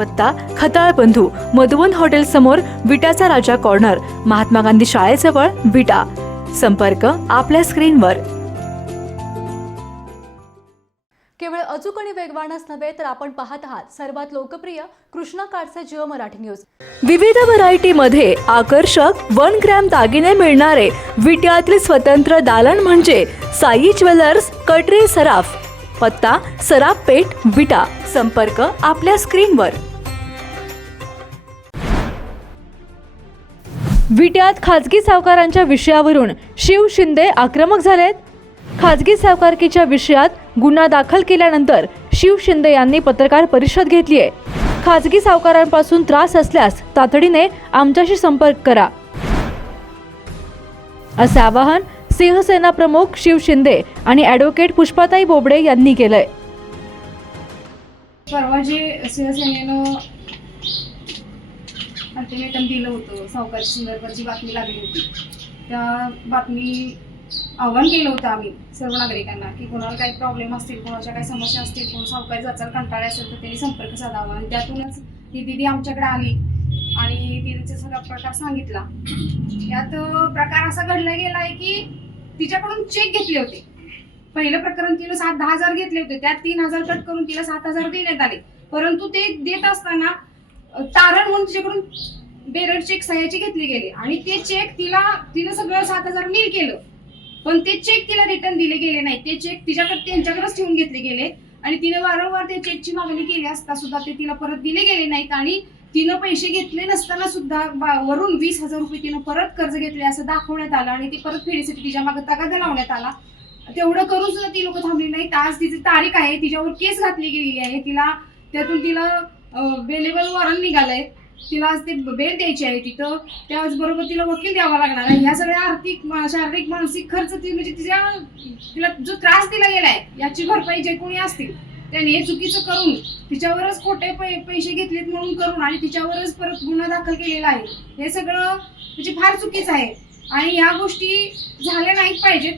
पत्ता खताळ बंधू मधुवन हॉटेल समोर विटाचा राजा कॉर्नर महात्मा गांधी शाळेजवळ विटा. संपर्क आपल्या स्क्रीनवर. केवळ अचूक आणि वेगवानच नव्हे तर आपण पाहत आहात सर्वात लोकप्रिय कृष्णा काडसे जिओ मराठी न्यूज. विविध व्हरायटी मध्ये आकर्षक वन ग्रॅम दागिने मिळणारे विट्यातील स्वतंत्र दालन म्हणजे साई ज्वेलर्स कटरे सराफ पत्ता सराफ पेठ विटा. संपर्क आपल्या स्क्रीनवर. विट्यात खाजगी सावकारांच्या विषयावरून शिव शिंदे आक्रमक झालेत? खाजगी सावकारकीच्या विषयात गुन्हा दाखल केल्यानंतर शिव शिंदे यांनी पत्रकार परिषद घेतली आहे खाजगी सावकारांपासून त्रास असल्यास तातडीने आमच्याशी संपर्क करा. असे आवाहन सिंहसेना प्रमुख शिव शिंदे आणि ॲडव्होकेट पुष्पाताई बोबडे यांनी केलंय. परवा जे सिंहसेनेनं अल्टिमेटम दिलं होतं सावकार जी बातमी लागली होती. त्या बातमी आव्हान केलं होतं आम्ही सर्व नागरिकांना की कोणाला काही प्रॉब्लेम असतील कोणाच्या काही समस्या असतील कोण सावकारी जाचाल कंटाळे असेल तर त्यांनी संपर्क साधावा. आणि त्यातूनच ही दिदी आमच्याकडे आली आणि तिने सगळा प्रकार सांगितला. यात प्रकार असा घडला गेला आहे की तिच्याकडून चेक घेतले होते. पहिलं प्रकरण तिला सात दहा हजार घेतले होते. त्यात तीन हजार कट करून तिला सात हजार देण्यात आले. परंतु ते देत असताना तारण म्हणून तिच्याकडून बेरड चेक सह्याची घेतली गेले. आणि ते चेक तिला तिनं सगळं सात हजार नील केलं. पण ते चेक तिला रिटर्न दिले गेले नाही. ते चेक तिच्याकडे त्यांच्याकडेच ठेवून घेतले गेले. आणि तिने वारंवार त्या चेकची मागणी केली असता सुद्धा ते तिला परत दिले गेले नाहीत. आणि तिनं पैसे घेतले नसताना सुद्धा वरून वीस हजार रुपये तिनं परत कर्ज घेतले असं दाखवण्यात आलं. आणि ते परत फेडीसाठी तिच्यामागे तगादा लावण्यात आला. तेवढं करून सुद्धा ती लोक थांबली नाहीत. आज तिची तारीख आहे. तिच्यावर केस घातली गेलेली आहे. तिला त्यातून तिला बेलेबल वॉरंट निघालंय. तिला आज ते बेल द्यायची आहे तिथं. त्याचबरोबर तिला वकील द्यावा लागणार आहे. ह्या सगळ्या आर्थिक शारीरिक मानसिक खर्च ती म्हणजे तिच्या तिला जो त्रास दिला गेलाय याची भरपाई जे कोणी असतील त्याने हे चुकीचं करून तिच्यावरच खोटे पै पैसे घेतलेत म्हणून करून आणि तिच्यावरच परत गुन्हा दाखल केलेला आहे. हे सगळं म्हणजे फार चुकीचं आहे. आणि ह्या गोष्टी झाल्या नाहीत पाहिजेत.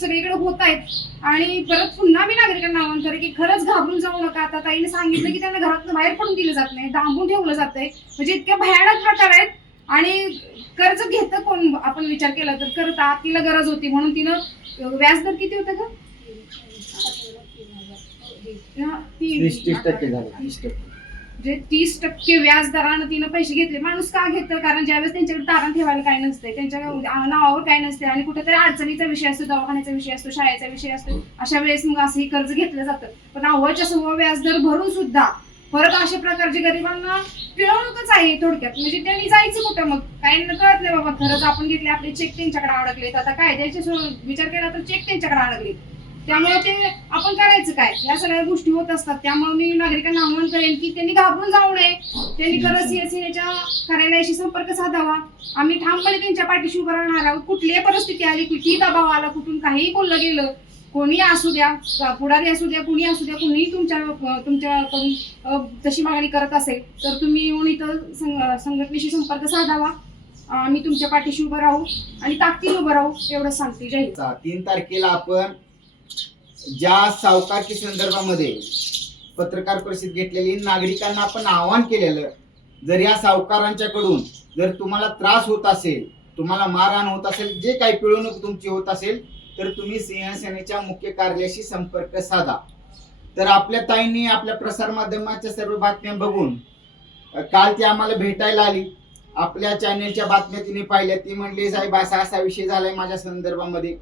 सगळीकडे होत आहेत. आणि परत पुन्हा मी नागरिकांना आवाहन करेन की खरंच घाबरून जाऊ नका. आता ताईने सांगितलं की त्यांना घरातून बाहेर पडून दिलं जात नाही डांबून ठेवलं जातंय. म्हणजे इतक्या भयानक प्रकार आहेत. आणि कर्ज घेतं कोण? आपण विचार केला तर करता तिला गरज होती. म्हणून तिनं व्याजदर किती होतं का हा, ती- वीस तीस टक्के झाले. तीस टक्के. जे तीस टक्के व्याज दरानं तिनं पैसे घेतले माणूस का घेतं कारण ज्यावेळेस त्यांच्याकडे तारण ठेवायला काय नसते त्यांच्या नावावर काय नसते आणि कुठेतरी अडचणीचा विषय असतो दवाखान्याचा विषय असतो शाळेचा विषय असतो. अशा वेळेस मग असं हे कर्ज घेतलं जातं. पण अव्वाच्या सव्वा व्याज दर भरून सुद्धा परत अशा प्रकारची गरिबांना पिळवणूकच आहे थोडक्यात. म्हणजे त्यांनी जायचं कुठं मग? काही न कळत नाही बाबा खरंच आपण घेतले आपले चेक त्यांच्याकडे अडकलेत. आता कायद्याचे विचार केला तर चेक त्यांच्याकडे अडकले त्यामुळे ते आपण करायचं काय? या सगळ्या गोष्टी होत असतात. त्यामुळे मी नागरिकांना आव्हान करेन की त्यांनी घाबरून जाऊ नये. त्यांनी खरंच सीएससीच्या कार्यालयाशी संपर्क साधावा. आम्ही ठामपणे त्यांच्या पाठीशी उभं राहणार आहोत. कुठलीही परिस्थिती आली कुठलीही दबाव आला कुठून काहीही बोललं गेलं कोणी असू द्या पुढारी असू द्या कुणी असू द्या कुणीही तुमच्या तुमच्याकडून तशी मागणी करत असेल तर तुम्ही येऊन इथं संघटनेशी संपर्क साधावा. आम्ही तुमच्या पाठीशी उभं राहू आणि ताकदीने उभं राहू एवढंच सांगते. जय तीन तारखेला आपण ज्या सावकारकी संदर्भामध्ये पत्रकार परिषद घेतलेली नागरिकांना आपण आवाहन केलेलं जर या सावकारांच्याकडून जर तुम्हाला त्रास होत असेल तुम्हाला मारहाण होत असेल जे काही पिळवणूक तुमची होत असेल तर तुम्ही सिंहसेनेच्या मुख्य कार्यालयाशी संपर्क साधा. तर आपल्या ताईंनी आपल्या प्रसार माध्यमाच्या सर्व बातम्या बघून काल ती आम्हाला भेटायला आली. आपल्या चॅनेलच्या बातम्या तिने पाहिल्या. ती म्हणली साहेब असा असा विषय झालाय माझ्या संदर्भामध्ये.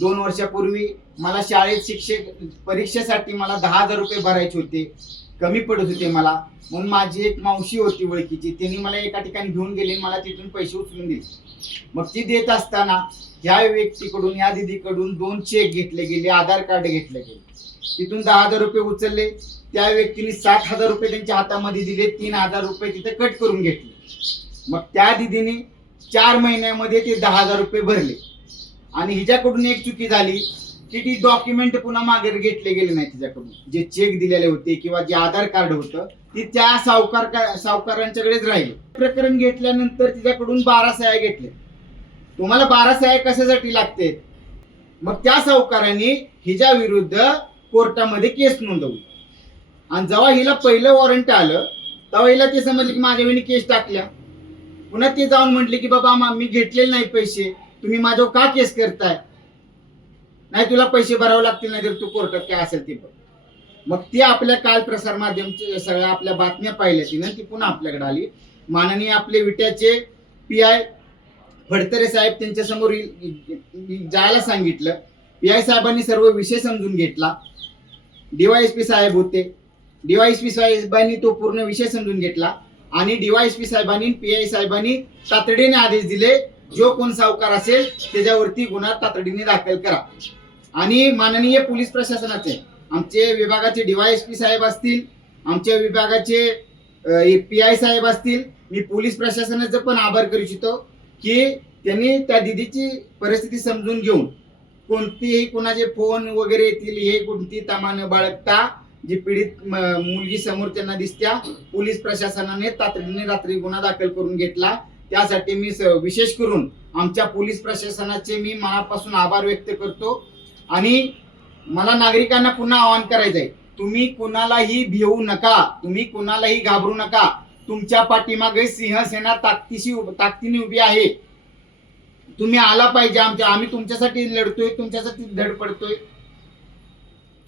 दोन वर्षापूर्वी मला शाळेत शिक्षक परीक्षेसाठी मला दहा हजार रुपये भरायचे होते. कमी पडत होते मला. म्हणून माझी एक मावशी होती ओळखीची. त्यांनी मला एका ठिकाणी घेऊन गेली मला तिथून पैसे उचलून दिले. मग ती देत असताना ह्या व्यक्तीकडून या दिदीकडून दोन चेक घेतले गेले आधार कार्ड घेतले गेले. तिथून दहा हजार रुपये उचलले. त्या व्यक्तीने सात हजार रुपये त्यांच्या हातामध्ये दिले. तीन हजार रुपये तिथे कट करून घेतले. मग त्या दिदीने चार महिन्यामध्ये ते दहा हजार रुपये भरले. आणि हिच्याकडून एक चुकी झाली की ती डॉक्युमेंट पुन्हा मागे घेतले गेले नाही तिच्याकडून. जे चेक दिलेले होते किंवा जे आधार कार्ड होतं ती त्या सावकार सावकारांच्याकडेच राहिले. प्रकरण घेतल्यानंतर तिच्याकडून बारा सह्या घेतले तुम्हाला बारा सह्या कशासाठी लागते? मग त्या सावकारांनी हिच्या विरुद्ध कोर्टामध्ये केस नोंदवली. आणि जेव्हा हिला पहिलं वॉरंट आलं तेव्हा हिला ते समजले की माझ्या वेळी केस टाकल्या. पुन्हा ते जाऊन म्हटले की बाबा मी घेतलेले नाही पैसे. तुम्ही माझ्यावर का केस करताय? नाही तुला पैसे भरावे लागतील नाही तर तू कोर्टात काय असेल ते बघ. मग ती आपल्या काल प्रसार माध्यमच्या सगळ्या आपल्या बातम्या पाहिल्या तिनं ती पुन्हा आपल्याकडे आली. माननीय आपले विट्याचे पी आय फडतरे साहेब त्यांच्यासमोर जायला सांगितलं. पी आय साहेबांनी सर्व विषय समजून घेतला. डीवायएसपी साहेब होते. डीवायएसपी साहेबांनी तो पूर्ण विषय समजून घेतला. आणि डीवायएसपी साहेबांनी पी आय साहेबांनी तातडीने आदेश दिले. जो कोण सावकार असेल त्याच्यावरती गुन्हा तातडीने दाखल करा. आणि माननीय पोलीस प्रशासनाचे आमचे विभागाचे डीवायएसपी साहेब असतील आमच्या विभागाचे पी आय साहेब असतील मी पोलीस प्रशासनाचं पण आभार करू इच्छितो की त्यांनी त्या दिदीची परिस्थिती समजून घेऊन कोणतीही कोणाचे फोन वगैरे येतील हे कोणती तमा बाळगता जी पीडित मुलगी समोर त्यांना दिसत्या पोलीस प्रशासनाने तातडीने रात्री गुन्हा दाखल करून घेतला. त्यासाठी मी विशेष करून आमच्या पोलीस प्रशासनाचे मी मनापासून आभार व्यक्त करतो. आणि मला नागरिकांना पुन्हा आवाहन करायचं आहे तुम्ही कुणालाही भिवू नका तुम्ही कुणालाही घाबरू नका. तुमच्या पाठीमागे सिंहसेना ताकदीशी ताकदीने उभी आहे. तुम्ही आला पाहिजे आमच्या आम्ही तुमच्यासाठी लढतोय तुमच्यासाठी धडपडतोय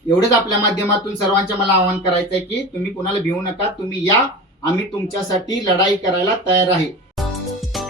एवढंच आपल्या माध्यमातून सर्वांच्या मला आवाहन करायचं आहे की तुम्ही कुणाला भिवू नका तुम्ही या. आम्ही तुमच्यासाठी लढाई करायला तयार आहे.